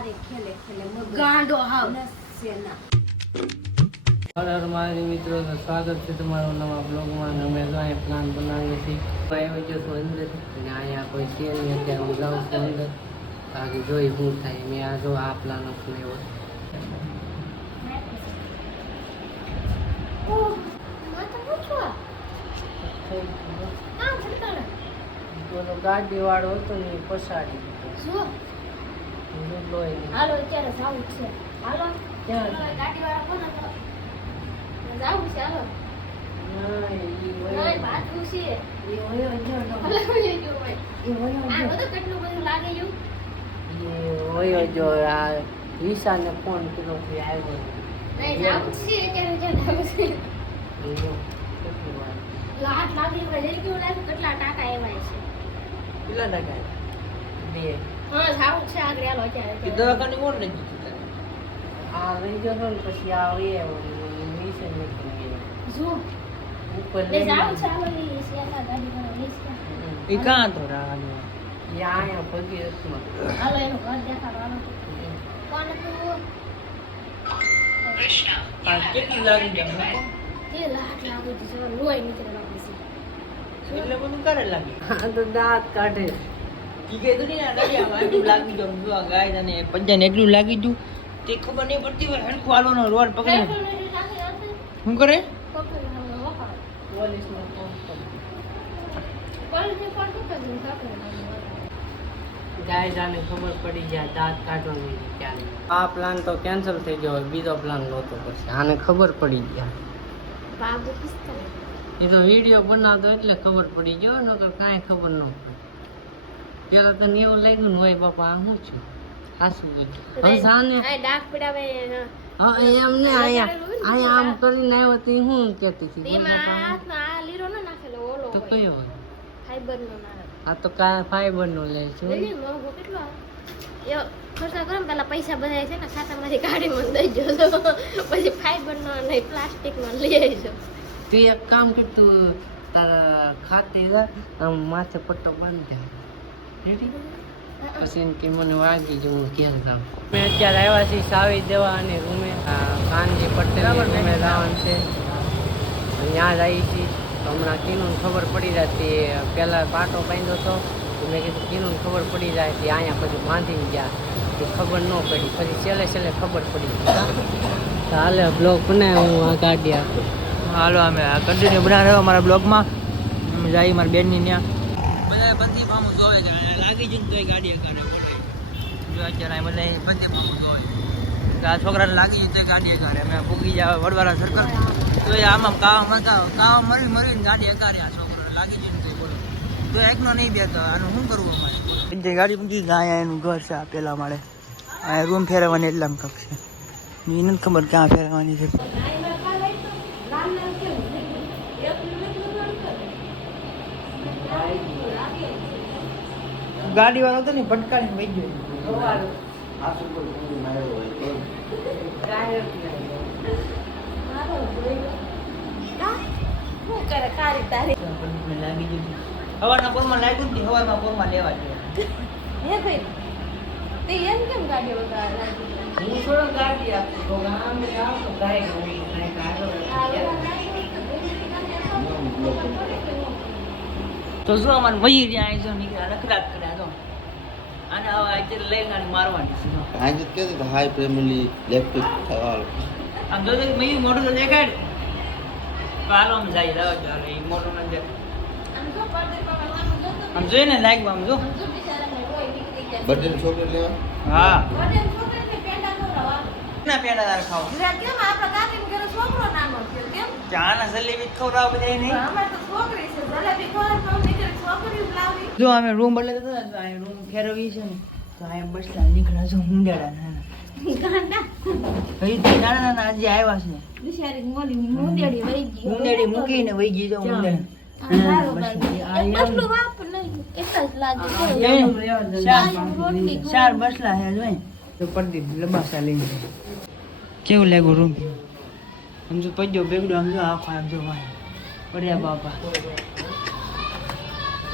તારે ખેલે ખેલે મગજ ગાંડો હાવ નસે ના. હર મારી મિત્રો સ્વાગત છે તમારું નવા બ્લોગમાં. અમે તો અહીંયા પ્લાન બનાવીએ છીએ. આવ્યો જશું અંદર અને અહીંયા કોઈ છે નહીં. અત્યારે હું જાઉં છું અંદર બાકી જોઈ શું થાય. મેં આ જો આ પ્લાન અપનાવ્યો. ગાડી વાળો હતો ને એ પછાડી દીધો. હાલો અત્યારે જાવું છે. હાલો ક્યાં? ગાડી વાળા કોણ હતો? જાવું છે. હાલો નહીં બાથરૂમ છે. એ વયો ગયો. હાલો વયો ગયો ભાઈ. એ વયો આ ગયો. બધું કેટલું બધું લાગે એવું. એ વયો ગયો. આ વિશાને ફોન કર્યો છે આવ્યો. નહીં જાવું છે અત્યારે જાવું છે. એનો કેટલી વાર લાટ લાગી હોય જઈ કેવું લાગે કેટલા ટાકા એવાય છે. કેટલા ટકા? 2. હા જાવું છે આગળ. હાલો અત્યારે દવાખાને કોણ લઈ ગયું? આ લઈ ગયો ને પછી આવે વિશે નીકળી જો ઉપર લે જાવું છે. હાલો એ સિયાસા ગાડી વાળા લઈ છે. એ કાં તો રાવાનું અહીંયા પગી રસમાં. હાલો એનું ઘર દેખાડો. હાલો કોણ હતું? કેટલી લાગી જાય? એ લાટ લાગી હતી. જો લોહી નીકળે લાગી છે. એટલે બધું કરે લાગે. હા તો દાંત કાઢે. ઈ કે તો નહીં દાડિયામાં એટલું લાગી ગયું. જો આ ગાય અને પંજાને એટલું લાગી ગયું તે ખબર નહીં પડતી હોય. હરખું હાલવાનો રોડ પકડે. શું કરે? પોલીસનો ફોન ગાય જાને ખબર પડી જાય દાંત કાઢવાની ક્યારે. આ પ્લાન તો કેન્સલ થઈ ગયો. બીજો પ્લાન નહોતો પછી આને ખબર પડી ગયા. બાબુ પિસ્તોલ એ તો વિડીયો બનાવતો એટલે ખબર પડી ગયો. નકર કાંઈ ખબર ન પડી. પેલા તને એવું લાગ્યું ને હોય બાપા આ શું છે સાસુ ગયું. હવે સાને આ ડાક પડાવે હા એમ ને અહીંયા આમ કરીને આવ્યો તો ઈ શું કહેતી હતી? તેમાં હાથમાં આ લીરો ન નાખેલો ઓલો તો હોય. કયો હોય? ફાઈબર નો નાખે. આ તો કાંઈ ફાઈબર નો લે છે. નહીં મોંઘો કેટલો આવે? એ ખર્ચા કરો ને પેલા પૈસા બધા છે ને ખાતામાંથી કાઢીને દઈ જજો. પછી ફાઈબર નો નહીં પ્લાસ્ટિક નો લઈ આવજો. તું એક કામ કર, તું તારા ખાતે જા આમ માથે પટ્ટો બાંધી દે. રેડી? પછી એમ કે મને વાગી જ હું ઘેર જાઉં. મેં અત્યારે આવ્યા છીએ સાવી દેવા અને રૂમે કાનજી પટેલ રૂમે જવાનું છે. ત્યાં જઈએ છીએ તો હમણાં કીનું ખબર પડી જાય તે પહેલાં પાટો બાંધ્યો હતો તો મેં કીધું કીનું ખબર પડી જાય તે અહીંયા પછી બાંધીને ગયા તે ખબર ન પડી. પછી છેલ્લે ખબર પડી. તો હાલે બ્લોગ બનાવે હું આ ગાડી આપું. હાલો અમે આ કન્ટિન્યુ બના રહ્યો અમારા બ્લોગમાં. અમે જઈએ મારી બેનની ત્યાં બધા બંધી ફામું જોવે છે. લાગી જઈને તોય ગાડી અકારે પડાય. જો અત્યારે બધા બંધી ફામું જોવે કે આ છોકરાને લાગી જઈને તોય ગાડી અકારે. અમે પૂગી જાવ વડવાળા સર્કલ તો એ આમાં કાવા મરીને ગાડી અકારે. આ છોકરાને લાગી જઈને તોય બોલો તો એકનો નહીં દેતો. આનું શું કરવું અમારે? ગાડી મૂકી અહીંયા એનું ઘર છે. આ પહેલાં માળે અહીંયા રૂમ ફેરવવાની એટલામ કક છે. એ નથી ખબર ક્યાં ફેરવવાની છે. ગાડી વાળો હતો ને ભટકાડીને વહી ગયો. લાગી ગયું હવારના પોરમાં લાગ્યું ને હવારના પોરમાં લેવા જોઈએ. હું થોડો ગાડી આપું તો આમ આવતો ગાય તો શું અમારે વહી રહ્યા જો નીકળ્યા રખડાટ કર્યા તો આને હવે અત્યારે લઈને આને મારવાની છે. આજે કે હાઈ ફેમિલી લેપટોપ સવાલ આમ જોજે મેં મોટું તો દેખાડ તો હાલો આમ જાય જાવ ચાલો એ મોટું ન દેખાડ આમ જોઈએ ને લાઈક આમ જો બર્થડે છોકરી લેવા હા ના પેડા તાર ખાવા ચાના જલેબી ખવડાવ બધા નહીં. જો અમે રૂમ બદલે તો અહીં રૂમ ફેરવી છે ને તો અહીં બસલા નીકળ્યા જો ઊંડાડા નાના નાના આજે આવ્યા છે. ઊંડેડી મૂકીને વહી ગઈ જો ચાર બસલા હે જોઈ તો પડતી લબાસા લઈને કેવું લાગ્યું રૂમ? સમજો પજ્જો બેગડો આમ જો આખો આમ જો ભાઈ પડ્યા બાપા.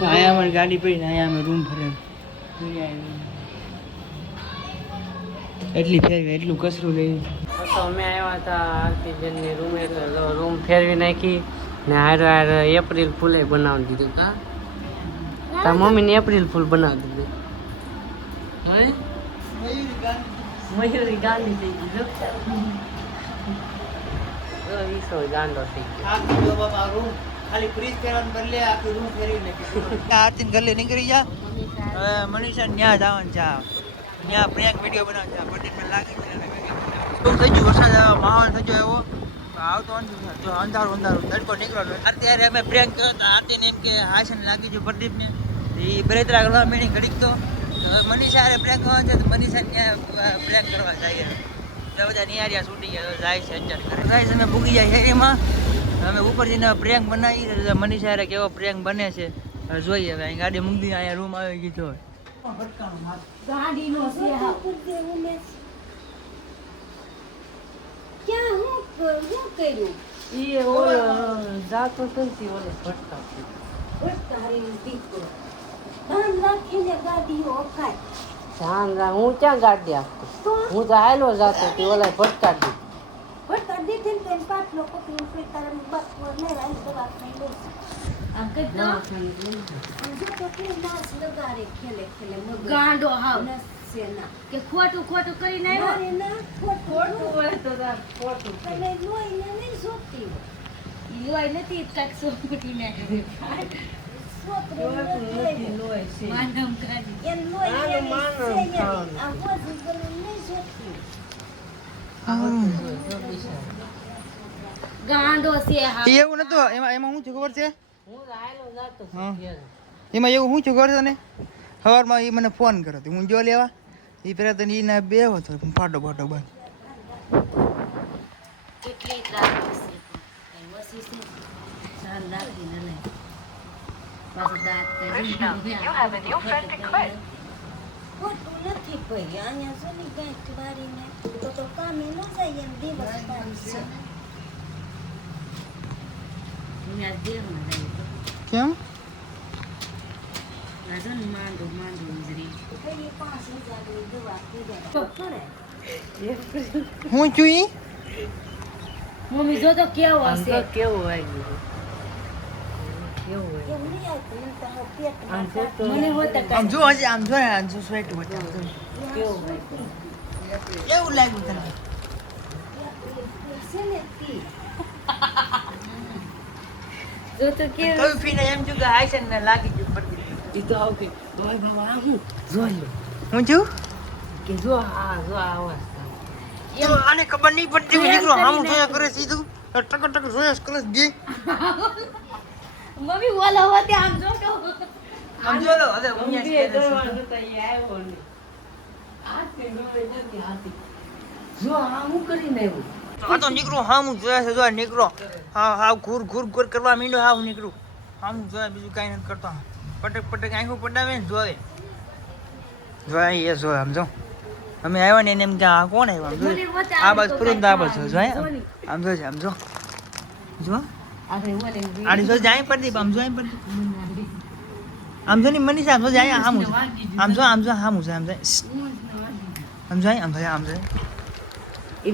અહીંયા અમારી ગાડી પડી ને અહીંયા અમે રૂમ ફરે. એટલી ફેરવી એટલું કચરું લેવી. તો અમે આવ્યા હતા આરતીબેનની રૂમે, રૂમ ફેરવી નાખી ને હાર એપ્રિલ ફૂલે બનાવી દીધું. કા તાર મમ્મીને એપ્રિલ ફૂલ બનાવી દીધું. હે મયુરી ગાંડી થઈ ગઈ. ઈસો ગાંડો થઈ ગયો. ખાલી ફ્રીજ ફેરવાનું બદલે આખી રૂમ ફેરવી નાખી. આરતી ગલ્લે નીકળી જા. હવે મનીષા ન્યા જવાનું છે. ન્યા પ્રેન્ક વિડીયો બનાવ છે. બર્થડે મને લાગે છે શું થઈ ગયું, વરસાદ આવ્યો, માહોલ થઈ ગયો એવો આવતો જો અંધારું તડકો નીકળ્યો. અત્યારે અમે પ્રેન્ક કર્યો તો આરતીને એમ કે હાસન લાગી ગયું પ્રદીપને. એ બરેતરા કરવા મેણી ઘડીક તો મનીષા હારે પ્રેન્ક કરવાનું છે તો મનીષા ત્યાં પ્રેન્ક કરવા જાય. બધા નિયારિયા છૂટી ગયા જાય છે અત્યારે જાય છે. અમે ભૂગી જાય શેરીમાં. અમે ઉપર જઈને પ્રેન્ક બનાવી. મનીષા હારે કેવો પ્રેન્ક બને છે જોઈએ. હવે અહીં ગાડી મૂકી અહીંયા રૂમ આવી ગયો હોય. ગાડીનો છે હા. ક્યાં હું કર્યું ઈ ઓલો જાતો નથી ઓલે ભટકા તારી દીકરો ધ્યાન રાખીને ગાડીઓ અપાય. ધ્યાન રાખ. હું ક્યાં ગાડી આપતો, હું તો હાલો જાતો તે ઓલા ભટકા દીધી. ભટકા દીધી ને પાટલો પકડીને પછી તારા બકવો ને રાઈ દવા ખાઈ લે. આ કેટલા જો તો કે નાસ લગારે ખેલે મગર ગાંડો હાવ નસેના કે ખોટું કરીને આવ્યો ના ખોટું હોય તો ખોટું તમે લોઈને નહીં સોતી લોય નથી કાક સોટી ને ગાંડો છે એવું નતું. એમાં શું છે ખબર છે? હું હાલો જાતો હા. એમાં એવું શું છે ખબર છે ને? સવારમાં એ મને ફોન કર્યો હતો. હું જો લેવા એ પેલા તો એના બે હતો ફાટો બંધ. કેટલી ત્રાસ છે કઈ વસી છે સાલ રાખીને લઈ પાછું દાંત કરી ખોટું નથી પઈ અહીંયા સોની ગાંઠ વારીને તો કામે ન જાય એમ દિવસ પાડી છે. અહીંયા દેહમાં જાય કેમ? રાજન માંડો ઉજરી કઈ 5000 ની દવા પીડે હું છું ઈ મમ્મી જો તો કેવો હશે કેવું વાગ્યું, કેવું વાગ્યું. કેમ નહીં આવતું મને તો હવે પેટમાં આમ જો તો મને હોતા આમ જો હજી આમ જો આમ જો સ્વેટ હોય આમ જો. કેવું વાગ્યું. એવું લાગ્યું તને? છે ને તી જો તો કેવું. કઈ ફીને એમ જો કે હાઈસન ને લાગી ગયું પડતી. ઈ તો આવતી ઓય બાબા આ હું જોઈ લો હું છું કે જો આ અવાજ તો આને ખબર નહીં પડતી હું દીકરો આમ જોયા કરે સીધું ટક જોયા કરે દે. મમ્મી ઓલા હોતે આમ જો તો આમ જો લો હવે હું અહીંયા જો સ્કેન આવ્યો ને આ તે ગમે જતી હાથી જો આ હું કરીને આવ્યો. આ તો નીકળો હામું જોયા છે. જો નીકળો હા ઘૂર કરવા માંડ્યો. હા હું નીકળું હામું જોયા બીજું કાંઈ નથી કરતો. પટક આંખો પડાવે ને જોવે એ જો આમ જો અમે આવ્યા ને એને એમ કે આ કોણ આવ્યો આમ જો આ બસ પૂરું આ બસ જો આમ જો આમ જો આની જો જાય પડતી આમ જો આમ જો ની મનીષા આમ જો જાય હામું આમ જો હામું છે આમ જો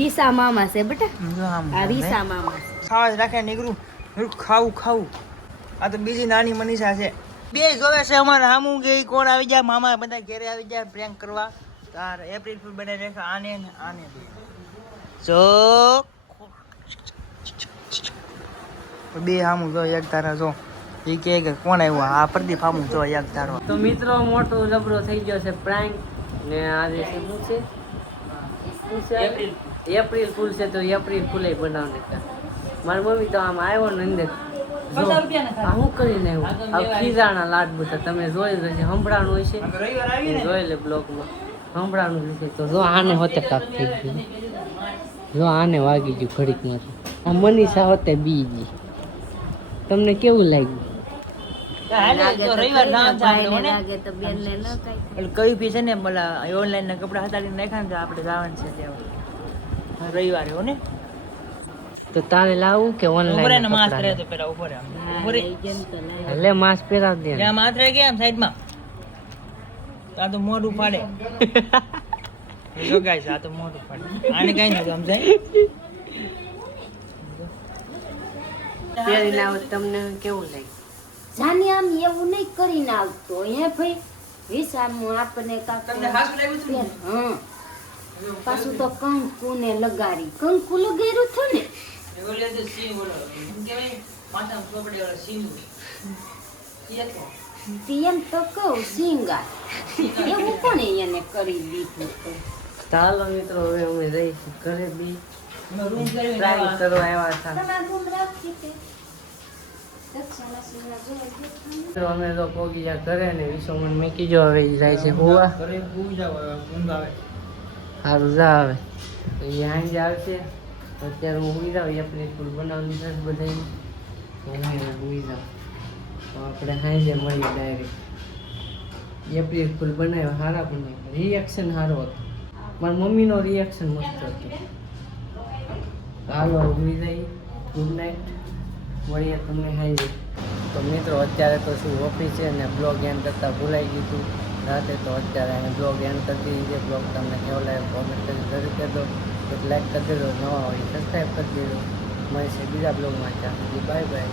વિસા મામા છે બેટા આમ જો હામું આ વિસા મામા ખાવા રાખે નીકળું ખાવું આ તો બીજી નાની મનીષા છે. બે જોવે છે અમારે હામું કે કોણ આવી જાય મામા બધા ઘેરે આવી જાય પ્રેન્ક કરવા. તાર એપ્રિલ ફૂલ બનાવી રાખે આને ને આને જો બે હામું જો એક તારા જો એ કે કોણ આવ્યું આ પ્રદીપ હામું જો એક તારો. તો મિત્રો મોટો જબરો થઈ ગયો છે પ્રાંક ને આજે શું છે એપ્રિલ ફૂલ છે તો એપ્રિલ ફૂલે બનાવને મારી મમ્મી તો આમ આવ્યો ને અંદર હું કરીને આવ્યું ખીજાણા લાડ બધા તમે જોઈ જશે સંભળાણું હોય છે જોઈ લે બ્લોગમાં સંભળાણું છે. તો જો આને હોતે કાપ થઈ ગયું, જો આને વાગી ગયું ઘડીકમાંથી. આ મનીષા હોતે બીજી. તમને કેવું લાગ્યું? કઈ બી છે ને બોલા ઓનલાઈન ના કપડા હતાડીને નાખ્યા ને આપણે જવાનું છે ત્યાં રવિવારે હો ને. તો તારે લાવું કે ઓનલાઈન માસ્ક રહે તો પેલા ઉપર એટલે માસ્ક પહેરાવી દે. માસ્ક રહે કે આમ સાઈડમાં આ તો મોઢું ફાડે જો ગાઈસ આ તો મોટું ફાટ આને કઈ નતું સમજાય પહેરીને આવો તમને કેવું લાગે? જાને આમ એવું નહીં કરીને આવતો હે ભાઈ વિસામું આપણે તમને હાસ લાગ્યું હતું ને? હા પાછું તો કંકુ ને લગાડી કંકુ લગાડ્યું હતું ને એવો લે તો સિંહ બોલો એમ કેવાય માથા ચોપડે વાળો સિંહ એ તો એમ તો કહું સિંગાર એવું પણ એને કરી દીધું તો ચાલો મિત્રો હવે અમે જઈશું ઘરે બી રૂમ કરી ટ્રાય કરવા આવ્યા હતા. તમારે રૂમ રાખી તે દક્ષિણા સિંગા જોઈ તો અમે તો પોગી જા ઘરે ને વિશ્વમન મેકી જો હવે ઈ જાય છે હોવા. ઘરે પૂજ જાવ ઊંઘ આવે સારું જા આવે તો એ આઈ જ આવશે. અત્યારે હું હુઈ જાઉં એપ્રિલ ફૂલ બનાવવાની છે બધાય તો હું હુઈ જાઉં તો આપણે હાંજે મળીએ ડાયરેક્ટ. એપ્રિલ ફૂલ બનાવ્યો સારા બનાવ્યો રિએક્શન સારો હતો મારી મમ્મીનો રિએક્શન મસ્ત હતો. હાલો હુઈ જઈએ ગુડ નાઇટ મળીએ તમને હાંજે. તો મિત્રો અત્યારે તો શું ઓફિસ છે ને બ્લોગ એન્ડ કરતાં ભૂલાઈ ગયું હતું રાતે તો અત્યારે એને બ્લોગ એન્ડ કરી દીધી. બ્લોગ તમને કેવો લાગે કોમેન્ટ કરી જરૂર કહેજો. એક લાઈક કરી દેજો, નવા હોય સબસ્ક્રાઈબ કરી દેજો. મળીશું બીજા બ્લોગમાં. ત્યાં સુધી બાય બાય.